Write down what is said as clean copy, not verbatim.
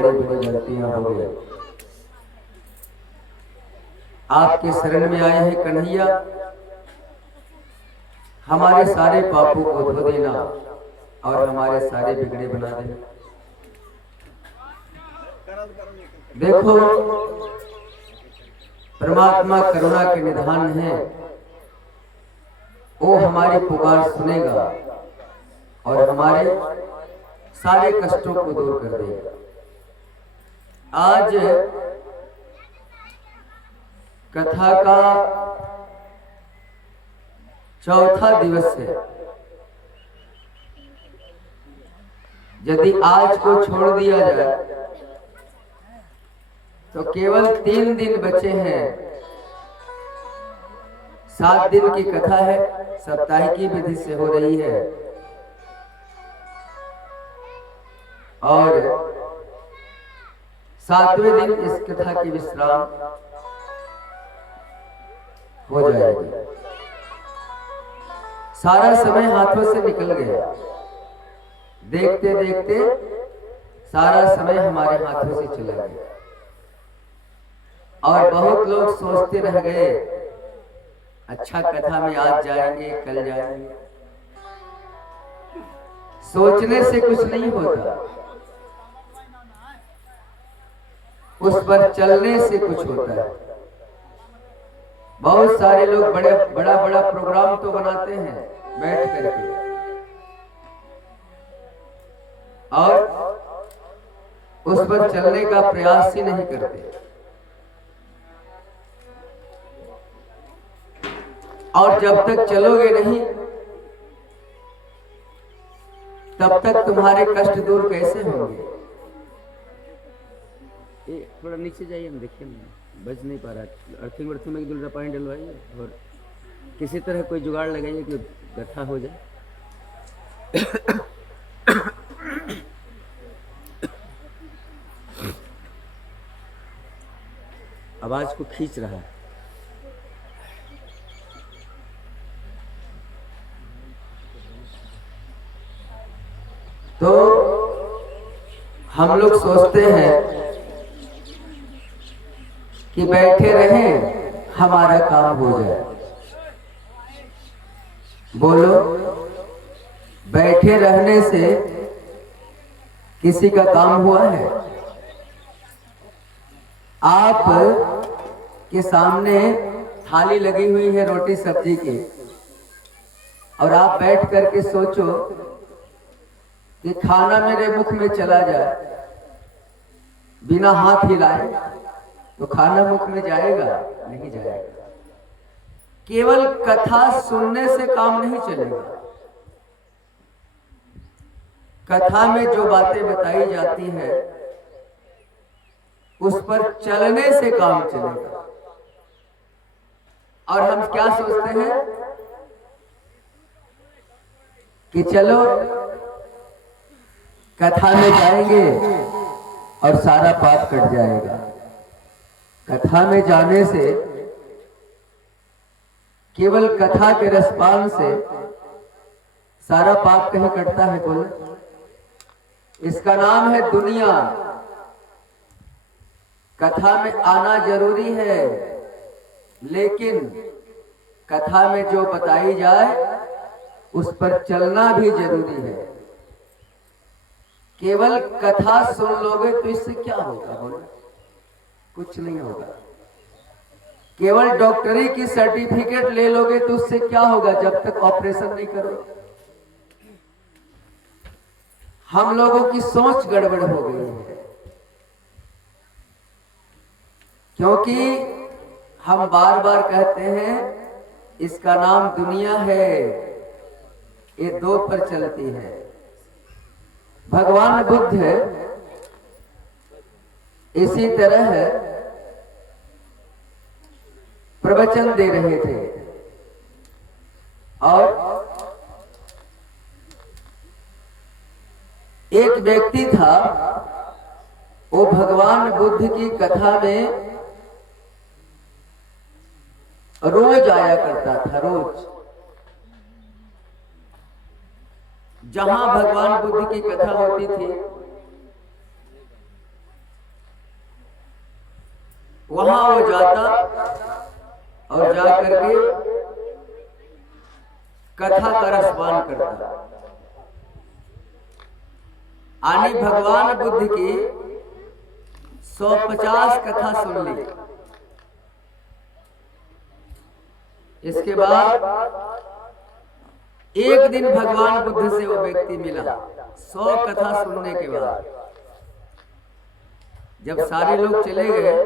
बड़ी बड़ी गलतियां हो गई। आपके शरण में आए हैं कन्हैया, हमारे सारे पापों को धो देना और हमारे सारे बिगड़े बना देना। देखो, परमात्मा करुणा के निधान है, वो हमारी पुकार सुनेगा और हमारे सारे कष्टों को दूर कर देगा। आज कथा का चौथा दिवस है। यदि आज को छोड़ दिया जाए तो केवल 3 दिन बचे हैं। 7 दिन की कथा है, साप्ताहिकी विधि से हो रही है और 7वें दिन इस कथा की विश्राम हो जाएगी। सारा समय हाथों से निकल गया, देखते देखते सारा समय हमारे हाथों से चला गया और बहुत लोग सोचते रह गए, अच्छा कथा में आज जाएंगे कल जाएंगे। सोचने से कुछ नहीं होता, उस पर चलने से कुछ होता है। बहुत सारे लोग बड़ा बड़ा प्रोग्राम तो बनाते हैं बैठ करके और उस पर चलने का प्रयास ही नहीं करते, और जब तक चलोगे नहीं तब तक तुम्हारे कष्ट दूर कैसे होंगे। थोड़ा नीचे जाइए, हम देखिए बज नहीं पा रहा, अर्थिंग वर्थिंग में 1-2 पानी डलवाइए और किसी तरह कोई जुगाड़ लगाइए कि गट्ठा हो जाए। आवाज को खींच रहा है। तो हम लोग सोचते हैं कि बैठे रहें हमारा काम हो जाए। बोलो, बैठे रहने से किसी का काम हुआ है? आप के सामने थाली लगी हुई है रोटी सब्जी की और आप बैठ करके सोचो कि खाना मेरे मुख में चला जाए बिना हाथ हिलाए, तो खाना मुख में जाएगा? नहीं जाएगा। केवल कथा सुनने से काम नहीं चलेगा। कथा में जो बातें बताई जाती है उस पर चलने से काम चलेगा। और हम क्या सोचते हैं कि चलो कथा में जाएंगे और सारा पाप कट जाएगा। कथा में जाने से, केवल कथा के रसपान से सारा पाप कहीं कटता है? बोले, इसका नाम है दुनिया। कथा में आना जरूरी है, लेकिन कथा में जो बताई जाए उस पर चलना भी जरूरी है। केवल कथा सुन लोगे तो इससे क्या होगा? बोले, कुछ नहीं होगा। केवल डॉक्टरी की सर्टिफिकेट ले लोगे तो उससे क्या होगा जब तक ऑपरेशन नहीं करोगे। हम लोगों की सोच गड़बड़ हो गई है, क्योंकि हम बार बार कहते हैं इसका नाम दुनिया है, ये 2 पर चलती है। भगवान बुद्ध इसी तरह प्रवचन दे रहे थे और एक व्यक्ति था, वो भगवान बुद्ध की कथा में रोज आया करता था। रोज जहां भगवान बुद्ध की कथा होती थी वहां वो जाता और जा करके कथा का रसपान करता। आनी भगवान बुद्ध की 150 कथा सुन ली। इसके बाद एक दिन भगवान बुद्ध से वो व्यक्ति मिला। 100 कथा सुनने के बाद जब सारे लोग चले गए